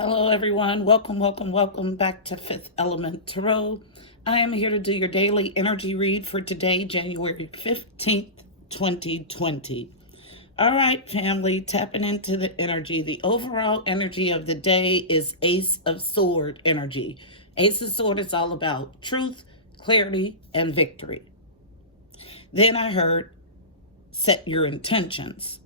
Hello, everyone. Welcome back to Fifth Element Tarot. I am here to do your daily energy read for today, January 15th, 2020. All right, family, tapping into the energy. The overall energy of the day is Ace of Sword energy. Ace of Sword is all about truth, clarity, and victory. Then I heard, set your intentions.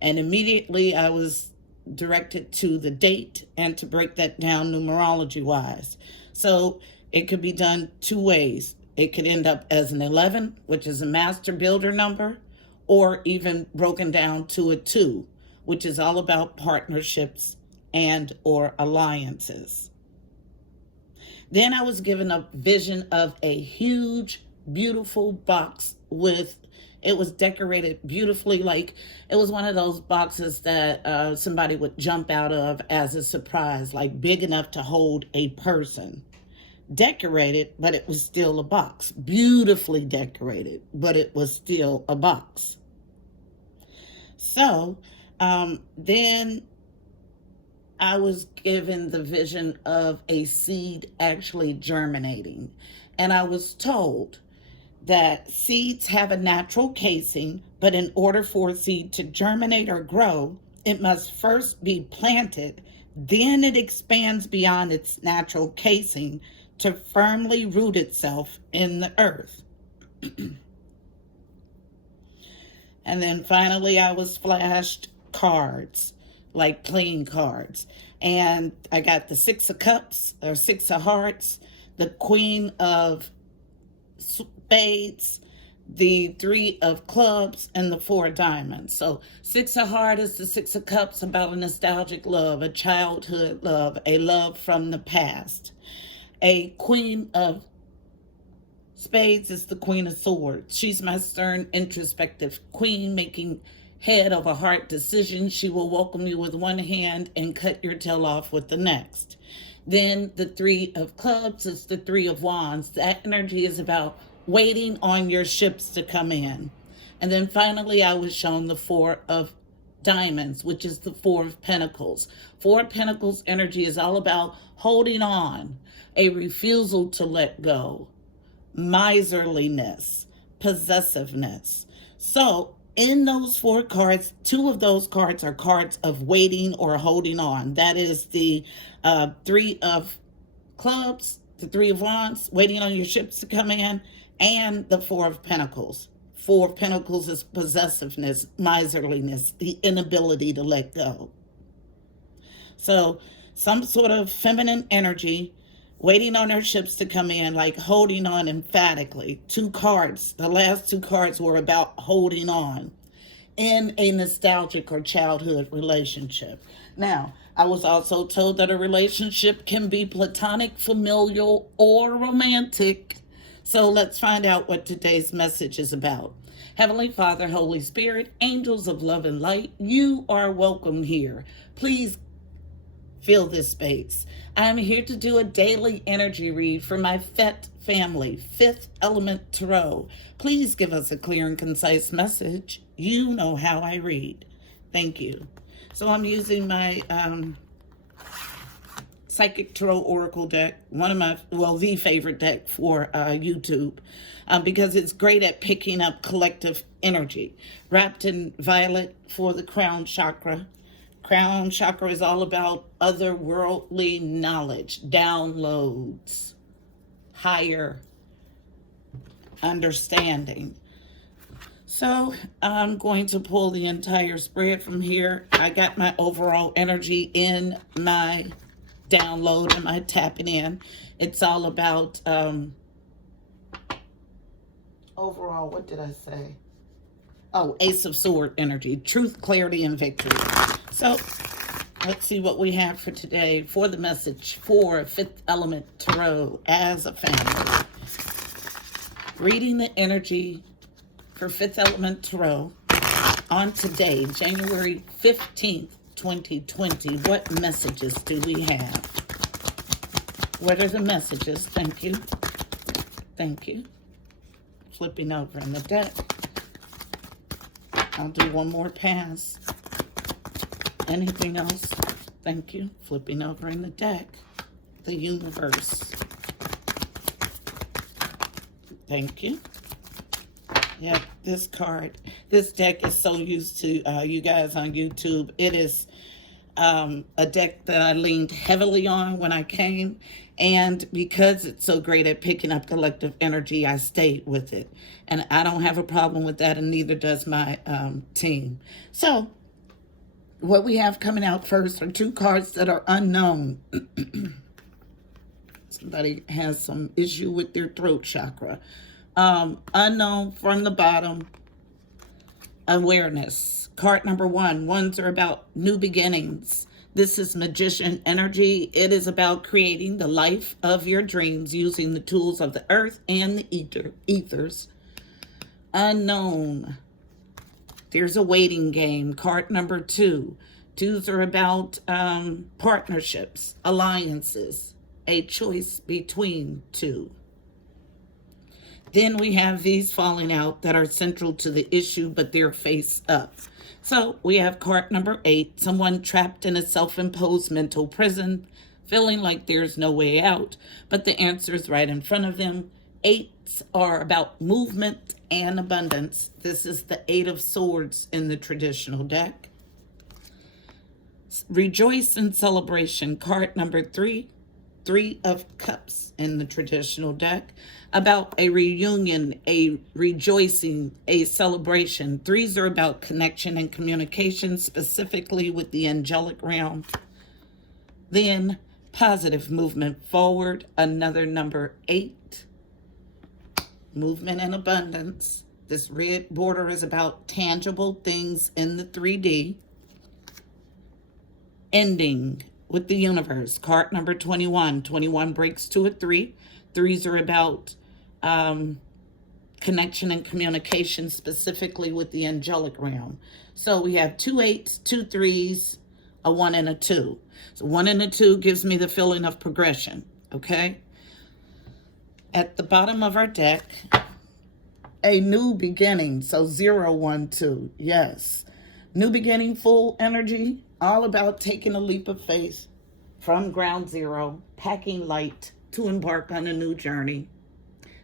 And immediately I was directed to the date and to break that down numerology wise. So it could be done two ways. It could end up as an 11, which is a master builder number, or even broken down to a 2, which is all about partnerships and or alliances. Then I was given a vision of a huge, beautiful box it was decorated beautifully, like it was one of those boxes that somebody would jump out of as a surprise, like big enough to hold a person. Decorated, but it was still a box. Beautifully decorated, but it was still a box. So then I was given the vision of a seed actually germinating. And I was told that seeds have a natural casing, but in order for a seed to germinate or grow, it must first be planted. Then it expands beyond its natural casing to firmly root itself in the earth. And then finally, I was flashed cards, like playing cards. And I got the 6 of Cups, or 6 of Hearts, the Queen of Spades, the 3 of Clubs, and the 4 of Diamonds. So 6 of Hearts is the 6 of Cups, about a nostalgic love, a childhood love, a love from the past. A Queen of Spades is the Queen of Swords. She's my stern, introspective queen, making head over heart decisions. She will welcome you with one hand and cut your tail off with the next. Then the 3 of Clubs is the 3 of Wands. That energy is about waiting on your ships to come in. And then finally, I was shown the 4 of Diamonds, which is the 4 of Pentacles. 4 of Pentacles energy is all about holding on, a refusal to let go, miserliness, possessiveness. So in those 4 cards, 2 of those cards are cards of waiting or holding on. That is the 3 of Clubs, the 3 of Wands, waiting on your ships to come in, and the 4 of Pentacles. 4 of Pentacles is possessiveness, miserliness, the inability to let go. So some sort of feminine energy, waiting on her ships to come in, like holding on emphatically. 2 cards, the last 2 cards were about holding on in a nostalgic or childhood relationship. Now, I was also told that a relationship can be platonic, familial, or romantic. So let's find out what today's message is about. Heavenly Father, Holy Spirit, angels of love and light, you are welcome here. Please fill this space. I'm here to do a daily energy read for my FET family, Fifth Element Tarot. Please give us a clear and concise message. You know how I read. Thank you. So I'm using my Psychic Tarot Oracle deck, the favorite deck for YouTube, because it's great at picking up collective energy. Wrapped in violet for the crown chakra. Crown chakra is all about otherworldly knowledge, downloads, higher understanding. So I'm going to pull the entire spread from here. I got my overall energy in my download and my tapping in. It's all about overall, what did I say? Oh, Ace of Sword energy, truth, clarity, and victory. So let's see what we have for today for the message for Fifth Element Tarot as a family. Reading the energy for Fifth Element Tarot on today, January 15th, 2020. What messages do we have? What are the messages? Thank you. Thank you. Flipping over in the deck. I'll do one more pass. Anything else? Thank you. Flipping over in the deck. The universe. Thank you. Yeah, this card, this deck is so used to you guys on YouTube. It is a deck that I leaned heavily on when I came. And because it's so great at picking up collective energy, I stayed with it. And I don't have a problem with that, and neither does my team. So what we have coming out first are two cards that are unknown. Somebody has some issue with their throat chakra. Unknown from the bottom. Awareness. Card number one. Ones are about new beginnings. This is magician energy. It is about creating the life of your dreams using the tools of the earth and the ethers. Unknown. There's a waiting game. Card number two. Twos are about partnerships, alliances, a choice between two. Then we have these falling out that are central to the issue, but they're face up. So we have card number 8, someone trapped in a self-imposed mental prison, feeling like there's no way out, but the answer is right in front of them. 8s are about movement and abundance. This is the 8 of Swords in the traditional deck. Rejoice in celebration, card number 3. 3 of Cups in the traditional deck, about a reunion, a rejoicing, a celebration. 3s are about connection and communication, specifically with the Angelic Realm. Then positive movement forward, another number 8. Movement and abundance. This red border is about tangible things in the 3D. Ending with the universe, card number 21. 21 breaks to a 3. 3s are about connection and communication, specifically with the angelic realm. So we have 2 8s, 2 3s, a 1 and a 2. So 1 and a 2 gives me the feeling of progression, okay? At the bottom of our deck, a new beginning. So 0 1 2, yes. New beginning, full energy. All about taking a leap of faith from ground zero, packing light to embark on a new journey,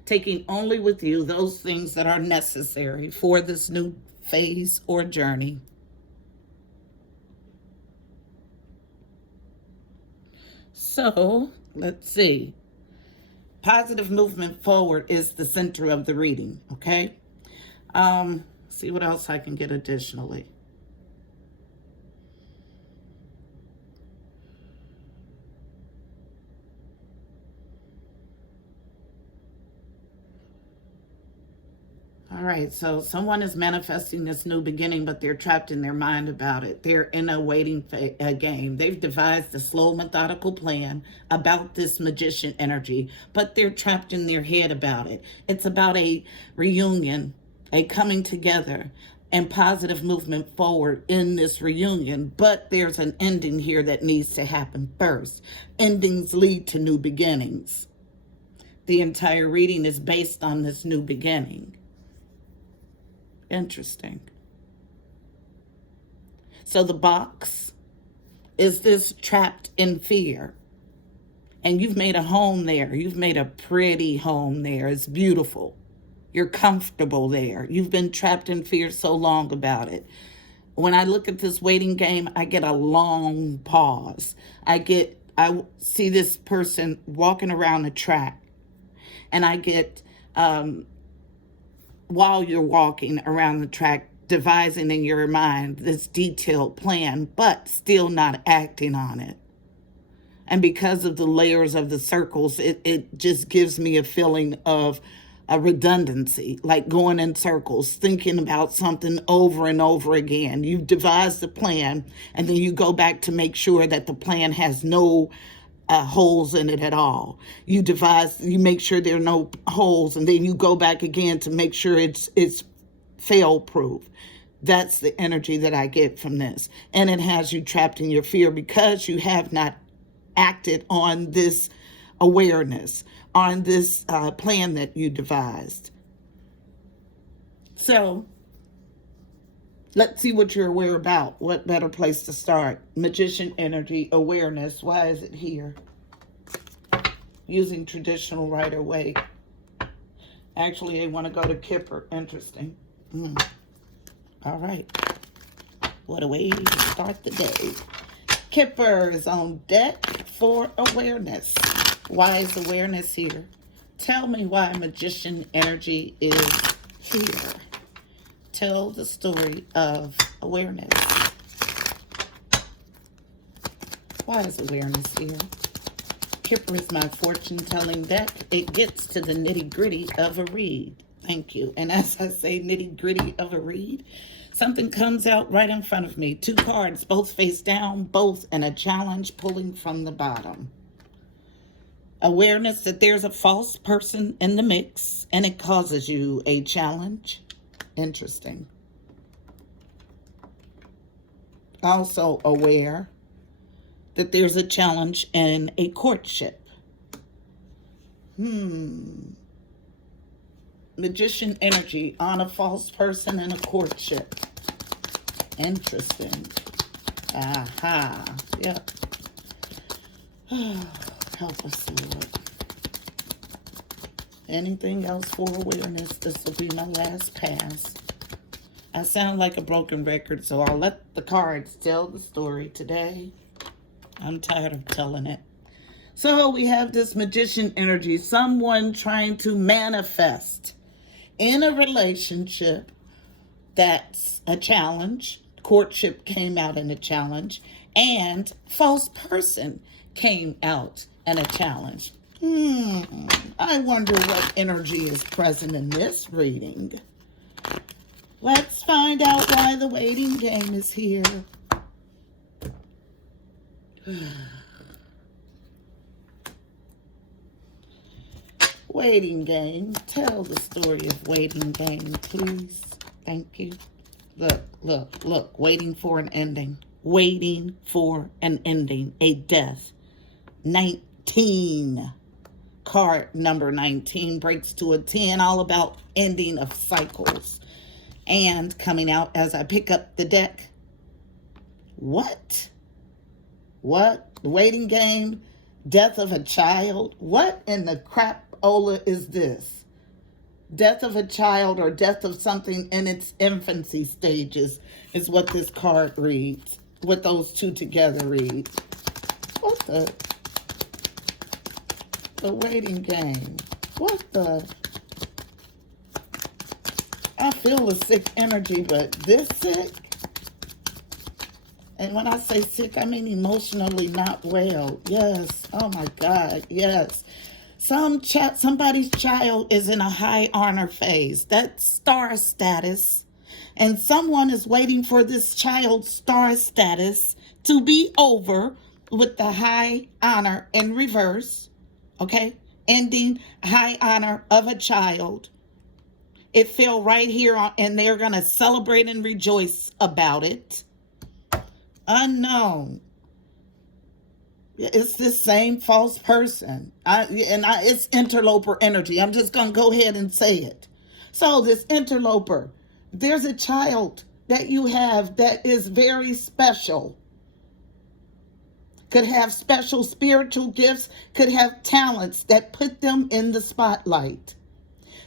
taking only with you those things that are necessary for this new phase or journey. So, let's see. Positive movement forward is the center of the reading, okay? See what else I can get additionally. All right, so someone is manifesting this new beginning, but they're trapped in their mind about it. They're in a waiting game. They've devised a slow, methodical plan about this magician energy, but they're trapped in their head about it. It's about a reunion, a coming together, and positive movement forward in this reunion, but there's an ending here that needs to happen first. Endings lead to new beginnings. The entire reading is based on this new beginning. Interesting. So the box is this trapped in fear. And you've made a home there. You've made a pretty home there. It's beautiful. You're comfortable there. You've been trapped in fear so long about it. When I look at this waiting game, I get a long pause. I see this person walking around the track. And I get, while you're walking around the track, devising in your mind this detailed plan, but still not acting on it. And because of the layers of the circles, it just gives me a feeling of a redundancy, like going in circles, thinking about something over and over again. You've devised a plan, and then you go back to make sure that the plan has no holes in it at all. You make sure there are no holes, and then you go back again to make sure it's fail-proof. That's the energy that I get from this. And it has you trapped in your fear because you have not acted on this awareness, on this plan that you devised. So Let's see what you're aware about. What better place to start? Magician energy, awareness. Why is it here? Using traditional Rider-Waite. Actually, they want to go to Kipper. Interesting. All right. What a way to start the day. Kipper is on deck for awareness. Why is awareness here? Tell me why magician energy is here. Tell the story of awareness. Why is awareness here? Kipper is my fortune-telling deck. It gets to the nitty-gritty of a read. Thank you. And as I say nitty-gritty of a read, something comes out right in front of me. 2 cards, both face down, both in a challenge pulling from the bottom. Awareness that there's a false person in the mix and it causes you a challenge. Interesting. Also aware that there's a challenge in a courtship. Magician energy on a false person in a courtship. Interesting. Aha. Yep. Help us, Lord. Anything else for awareness? This will be my last pass. I sound like a broken record, so I'll let the cards tell the story today. I'm tired of telling it. So we have this magician energy, someone trying to manifest in a relationship that's a challenge. Courtship came out in a challenge, and false person came out in a challenge. I wonder what energy is present in this reading. Let's find out why the waiting game is here. Waiting game. Tell the story of waiting game, please. Thank you. Look. Waiting for an ending. Waiting for an ending. A death. 19. Card number 19 breaks to a 10. All about ending of cycles. And coming out as I pick up the deck. What? Waiting game? Death of a child? What in the crapola is this? Death of a child or death of something in its infancy stages is what this card reads. What those two together read. What the waiting game? What the? I feel a sick energy, but this sick? And when I say sick, I mean emotionally not well. Yes. Oh my God. Yes. Somebody's child is in a high honor phase. That's star status. And someone is waiting for this child's star status to be over with the high honor in reverse. Okay? Ending high honor of a child. It fell right here and they're going to celebrate and rejoice about it. Unknown. It's this same false person. It's interloper energy. I'm just going to go ahead and say it. So this interloper, there's a child that you have that is very special. Could have special spiritual gifts, could have talents that put them in the spotlight.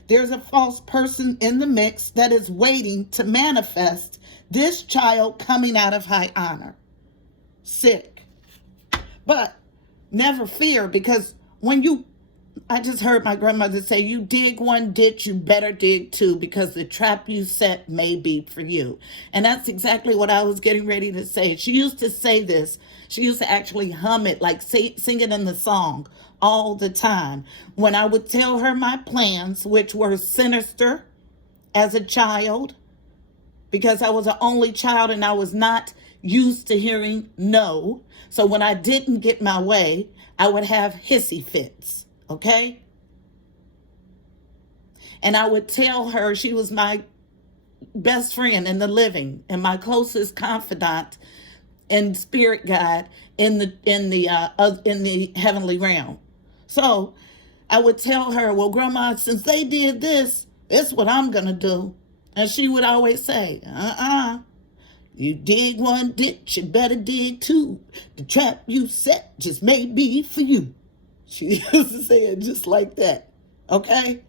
There's a false person in the mix that is waiting to manifest this child coming out of high honor. Sick. But never fear, because I just heard my grandmother say, you dig one ditch, you better dig two, because the trap you set may be for you. And that's exactly what I was getting ready to say. She used to say this. She used to actually hum it, like sing it in the song all the time. When I would tell her my plans, which were sinister as a child, because I was an only child and I was not used to hearing no. So when I didn't get my way, I would have hissy fits, okay? And I would tell her, she was my best friend in the living and my closest confidant and spirit guide in the heavenly realm. So I would tell her, well, Grandma, since they did this, it's what I'm going to do. And she would always say, You dig one ditch, you better dig two. The trap you set just may be for you. She used to say it just like that. Okay?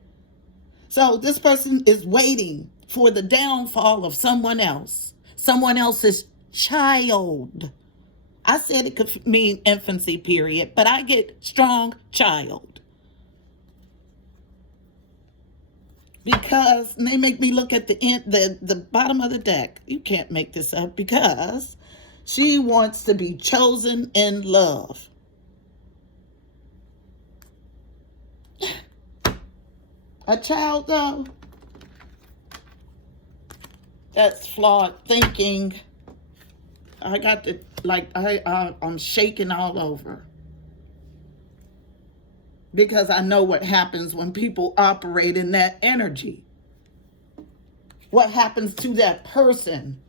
So this person is waiting for the downfall of someone else's child. I said it could mean infancy period, but I get strong child. Because they make me look at the bottom of the deck. You can't make this up, because she wants to be chosen in love. A child, though, that's flawed thinking. I got to, I'm shaking all over. Because I know what happens when people operate in that energy. What happens to that person?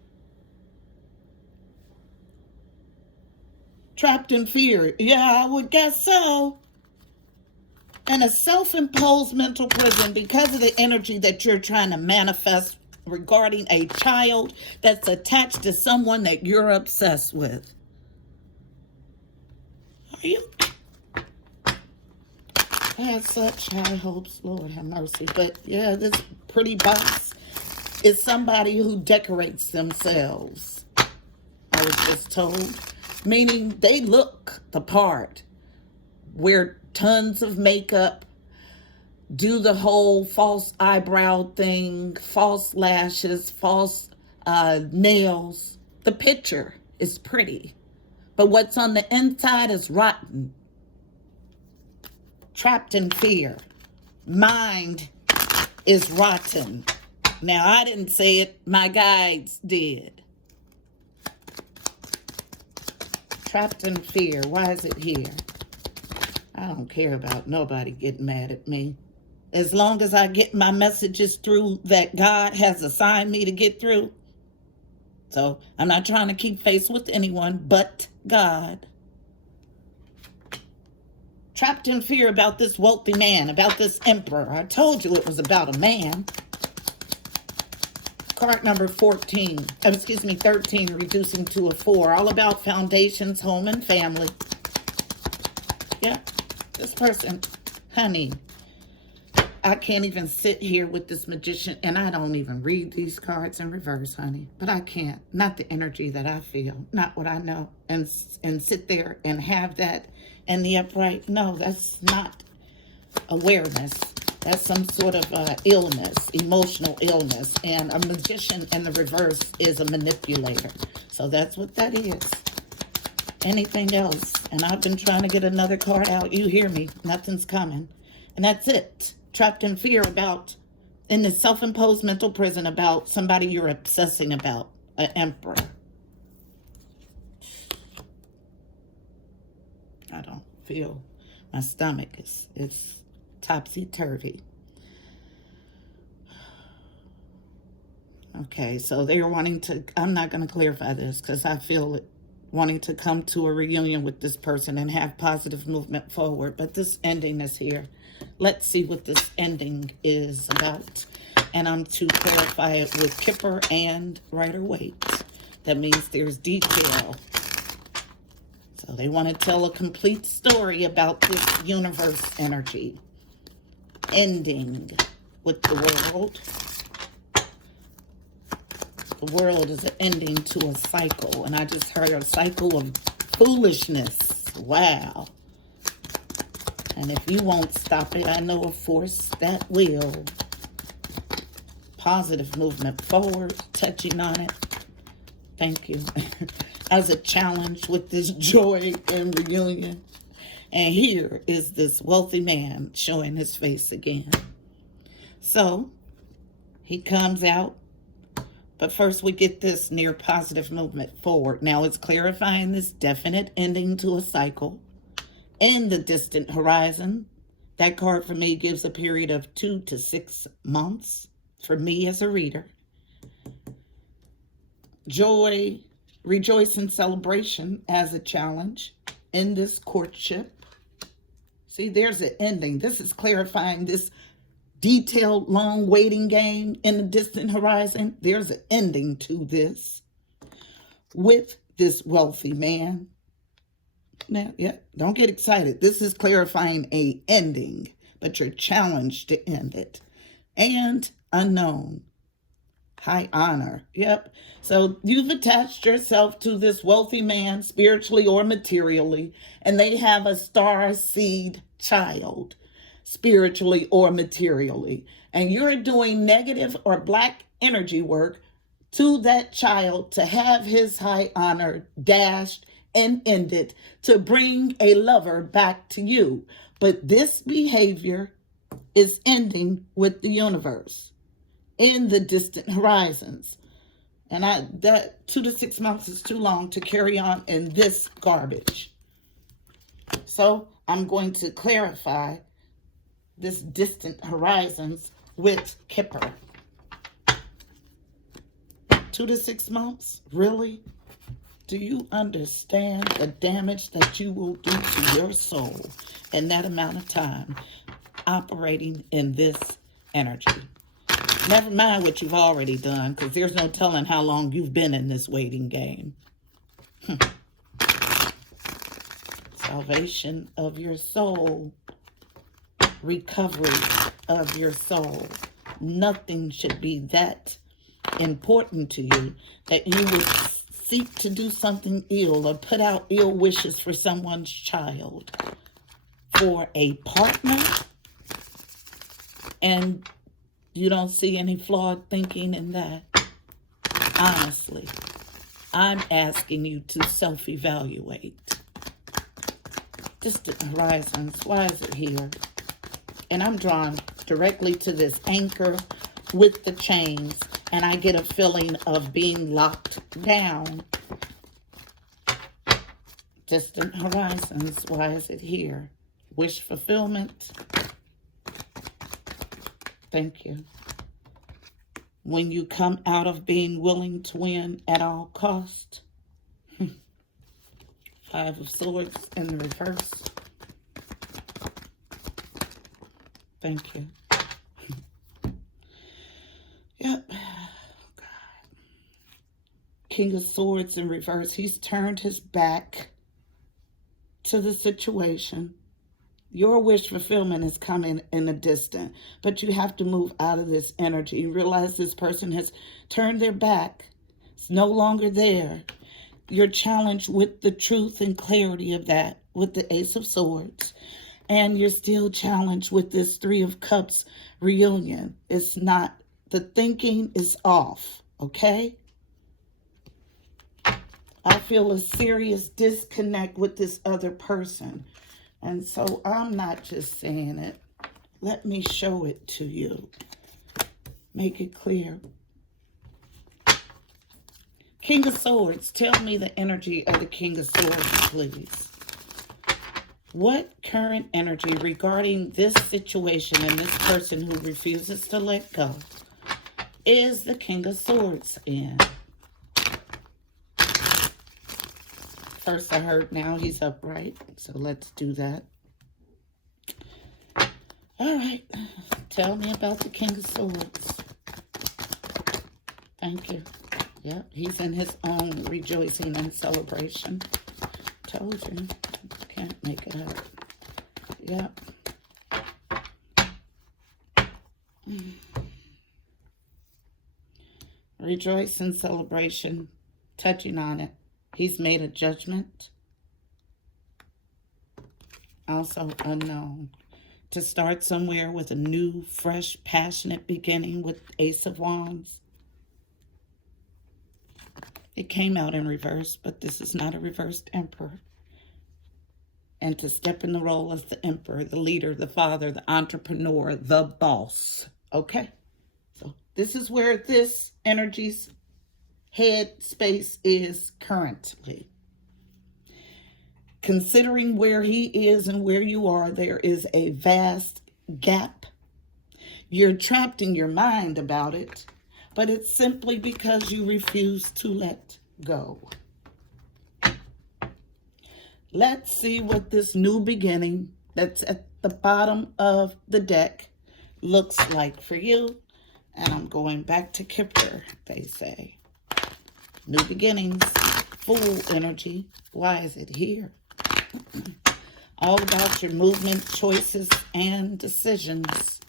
Trapped in fear. Yeah, I would guess so. And a self-imposed mental prison because of the energy that you're trying to manifest regarding a child that's attached to someone that you're obsessed with. Are you? I had such high hopes, Lord have mercy. But yeah, this pretty box is somebody who decorates themselves, I was just told. Meaning they look the part, wear tons of makeup, do the whole false eyebrow thing, false lashes, false nails. The picture is pretty, but what's on the inside is rotten. Trapped in fear. Mind is rotten. Now, I didn't say it. My guides did. Trapped in fear. Why is it here? I don't care about nobody getting mad at me. As long as I get my messages through that God has assigned me to get through. So, I'm not trying to keep face with anyone but God. Trapped in fear about this wealthy man, about this emperor. I told you it was about a man. Card number 13, reducing to a 4. All about foundations, home, and family. Yeah, this person, honey, I can't even sit here with this magician, and I don't even read these cards in reverse, honey. But I can't. Not the energy that I feel, not what I know, and sit there and have that in the upright. No, that's not awareness. That's some sort of illness, emotional illness. And a magician in the reverse is a manipulator. So that's what that is. Anything else? And I've been trying to get another card out. You hear me. Nothing's coming. And that's it. Trapped in fear about, in the self-imposed mental prison about somebody you're obsessing about, an emperor. I don't feel, my stomach is topsy-turvy. Okay, so they're wanting to, I'm not going to clarify this because I feel it, wanting to come to a reunion with this person and have positive movement forward. But this ending is here. Let's see what this ending is about. And I'm to clarify it with Kipper and Rider-Waite. That means there's detail. So they want to tell a complete story about this universe energy. Ending with the world. The world is an ending to a cycle. And I just heard a cycle of foolishness. Wow. And if you won't stop it, I know a force that will. Positive movement forward, touching on it. Thank you. As a challenge with this joy and reunion. And here is this wealthy man showing his face again. So, he comes out. But first we get this near positive movement forward. Now it's clarifying this definite ending to a cycle. In the distant horizon, that card for me gives a period of 2 to 6 months for me as a reader. Joy, rejoice, and celebration as a challenge in this courtship. See, there's an ending. This is clarifying this detailed, long waiting game in the distant horizon. There's an ending to this. with this wealthy man. Now, yeah, don't get excited. This is clarifying a ending, but you're challenged to end it. And unknown. High honor. Yep. So you've attached yourself to this wealthy man, spiritually or materially, and they have a star seed child, spiritually or materially. And you're doing negative or black energy work to that child to have his high honor dashed and ended, to bring a lover back to you. But this behavior is ending with the universe in the distant horizons. And that 2 to 6 months is too long to carry on in this garbage. So I'm going to clarify this distant horizons with Kipper. 2 to 6 months? Really? Do you understand the damage that you will do to your soul in that amount of time operating in this energy? Never mind what you've already done, because there's no telling how long you've been in this waiting game. Salvation of your soul. Recovery of your soul. Nothing should be that important to you that you would seek to do something ill or put out ill wishes for someone's child, for a partner, and you don't see any flawed thinking in that. Honestly, I'm asking you to self-evaluate. Distant horizons, why is it here? And I'm drawn directly to this anchor with the chains, and I get a feeling of being locked down. Distant horizons, why is it here? Wish fulfillment. Thank you. When you come out of being willing to win at all cost. 5 of Swords in the reverse. Thank you. Yep. God. King of Swords in reverse. He's turned his back to the situation. Your wish fulfillment is coming in the distant, but you have to move out of this energy. You realize this person has turned their back. It's no longer there. You're challenged with the truth and clarity of that, with the Ace of Swords. And you're still challenged with this 3 of Cups reunion. It's not, the thinking is off, okay? I feel a serious disconnect with this other person. And so I'm not just saying it. Let me show it to you. Make it clear. King of Swords, tell me the energy of the King of Swords, please. What current energy regarding this situation and this person who refuses to let go is the King of Swords in? First I heard now he's upright, so let's do that. All right, tell me about the King of Swords. Thank you. Yep, he's in his own rejoicing and celebration. Told you, can't make it up. Yep. Rejoice and celebration, touching on it. He's made a judgment. Also unknown. To start somewhere with a new, fresh, passionate beginning with Ace of Wands. It came out in reverse, but this is not a reversed Emperor. And to step in the role as the Emperor, the leader, the father, the entrepreneur, the boss. Okay? So this is where this energy's head space is currently. Considering where he is and where you are, there is a vast gap. You're trapped in your mind about it, but it's simply because you refuse to let go. Let's see what this new beginning that's at the bottom of the deck looks like for you. And I'm going back to Kipper, they say. New beginnings. Fool energy. Why is it here? All about your movement, choices, and decisions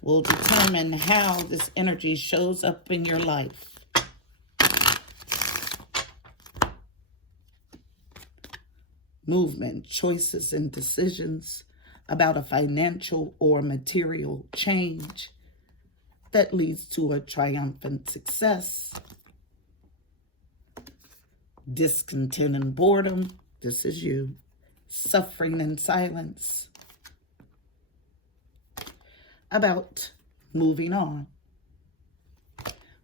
will determine how this energy shows up in your life. Movement, choices, and decisions about a financial or material change that leads to a triumphant success. Discontent and boredom, this is you. Suffering and silence, about moving on,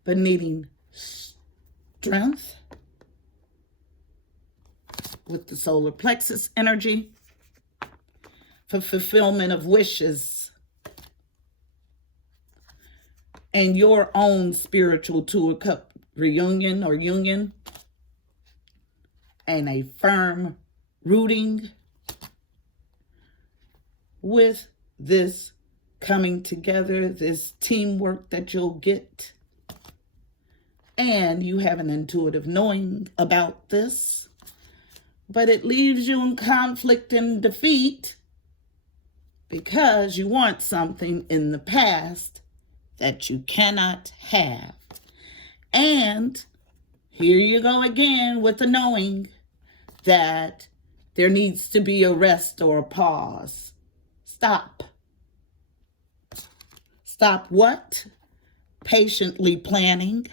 but needing strength with the solar plexus energy for fulfillment of wishes and your own spiritual Two of Cup reunion or union, and a firm rooting with this coming together, this teamwork that you'll get. And you have an intuitive knowing about this, but it leaves you in conflict and defeat because you want something in the past that you cannot have. And here you go again with the knowing that there needs to be a rest or a pause. Stop. Stop what? Patiently planning.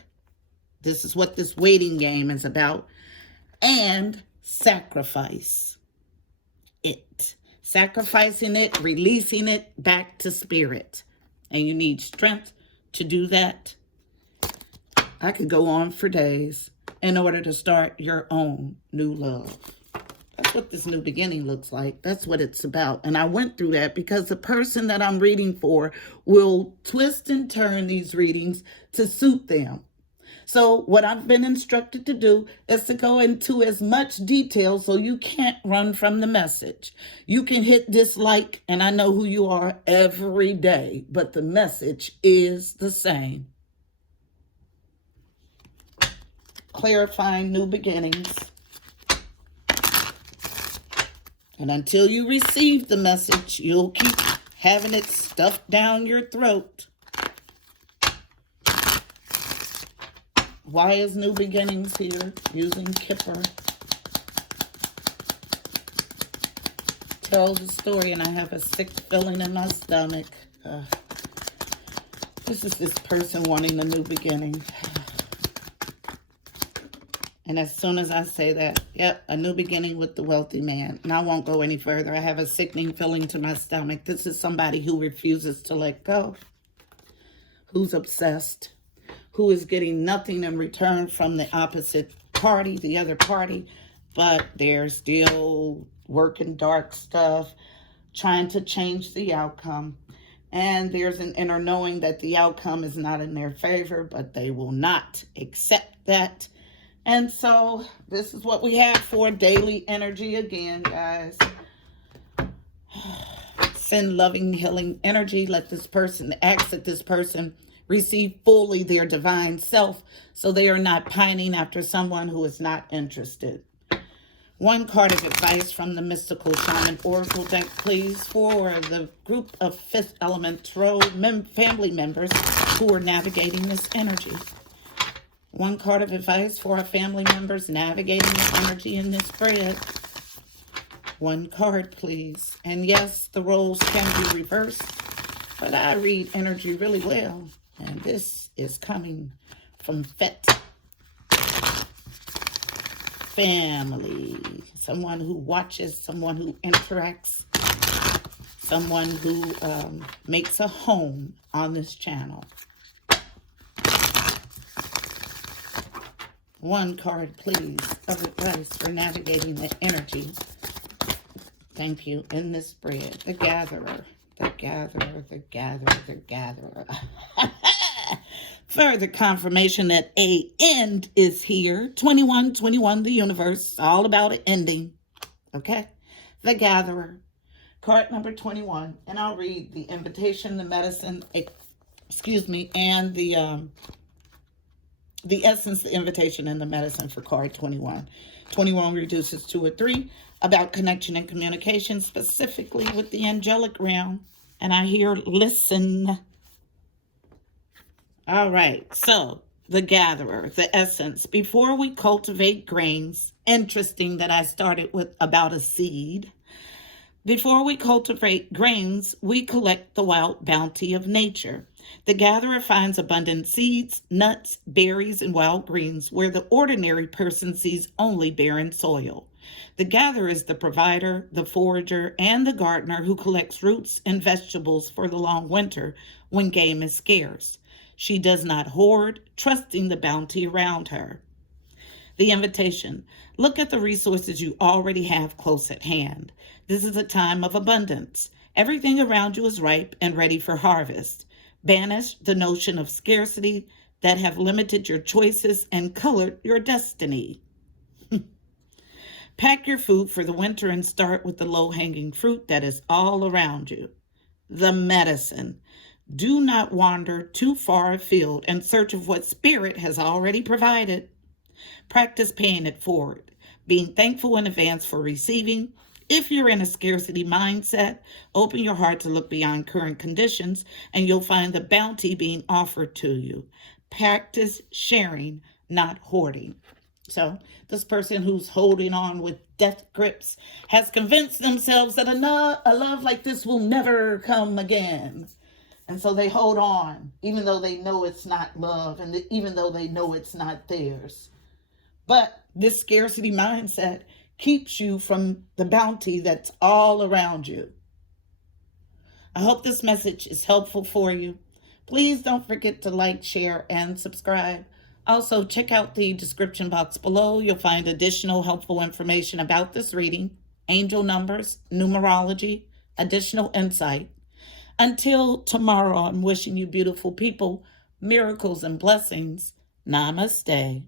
This is what this waiting game is about. And sacrifice it. Sacrificing it, releasing it back to spirit. And you need strength to do that. I could go on for days in order to start your own new love. That's what this new beginning looks like. That's what it's about. And I went through that because the person that I'm reading for will twist and turn these readings to suit them. So what I've been instructed to do is to go into as much detail so you can't run from the message. You can hit dislike, and I know who you are every day, but the message is the same. Clarifying new beginnings. And until you receive the message, you'll keep having it stuffed down your throat. Why is new beginnings here? Using Kipper. Tells a story, and I have a sick feeling in my stomach. This is this person wanting a new beginning. And as soon as I say that, yep, a new beginning with the wealthy man. And I won't go any further. I have a sickening feeling to my stomach. This is somebody who refuses to let go. Who's obsessed. Who is getting nothing in return from the opposite party, the other party. But they're still working dark stuff, trying to change the outcome. And there's an inner knowing that the outcome is not in their favor, but they will not accept that. And so this is what we have for daily energy again, guys. Send loving, healing energy. Let this person, ask that this person receive fully their divine self so they are not pining after someone who is not interested. One card of advice from the Mystical Shaman Oracle deck, please, for the group of Fifth Element Tarot family members who are navigating this energy. One card of advice for our family members navigating this energy in this spread. One card, please. And yes, the roles can be reversed, but I read energy really well. And this is coming from Fet family. Someone who watches, someone who interacts, someone who makes a home on this channel. One card, please, of advice for navigating the energy. Thank you. In this spread, the gatherer, the gatherer, the gatherer, the gatherer. Further confirmation that a end is here. 2121, the universe, all about an ending. Okay? The gatherer. Card number 21. And I'll read the invitation, the medicine, and the The essence, the invitation, and the medicine for card 21. 21 reduces to a 3 about connection and communication, specifically with the angelic realm. And I hear listen. All right, so the gatherer, the essence. Before we cultivate grains, interesting that I started with about a seed. Before we cultivate grains, we collect the wild bounty of nature. The gatherer finds abundant seeds, nuts, berries, and wild greens where the ordinary person sees only barren soil. The gatherer is the provider, the forager, and the gardener who collects roots and vegetables for the long winter when game is scarce. She does not hoard, trusting the bounty around her. The invitation. Look at the resources you already have close at hand. This is a time of abundance. Everything around you is ripe and ready for harvest. Banish the notion of scarcity that have limited your choices and colored your destiny. Pack your food for the winter and start with the low-hanging fruit that is all around you. The medicine. Do not wander too far afield in search of what spirit has already provided. Practice paying it forward, being thankful in advance for receiving. If you're in a scarcity mindset, open your heart to look beyond current conditions and you'll find the bounty being offered to you. Practice sharing, not hoarding. So this person who's holding on with death grips has convinced themselves that a love like this will never come again. And so they hold on, even though they know it's not love and even though they know it's not theirs. But this scarcity mindset keeps you from the bounty that's all around you. I hope this message is helpful for you. Please don't forget to like, share, and subscribe. Also, check out the description box below. You'll find additional helpful information about this reading, angel numbers, numerology, additional insight. Until tomorrow, I'm wishing you beautiful people, miracles and blessings. Namaste.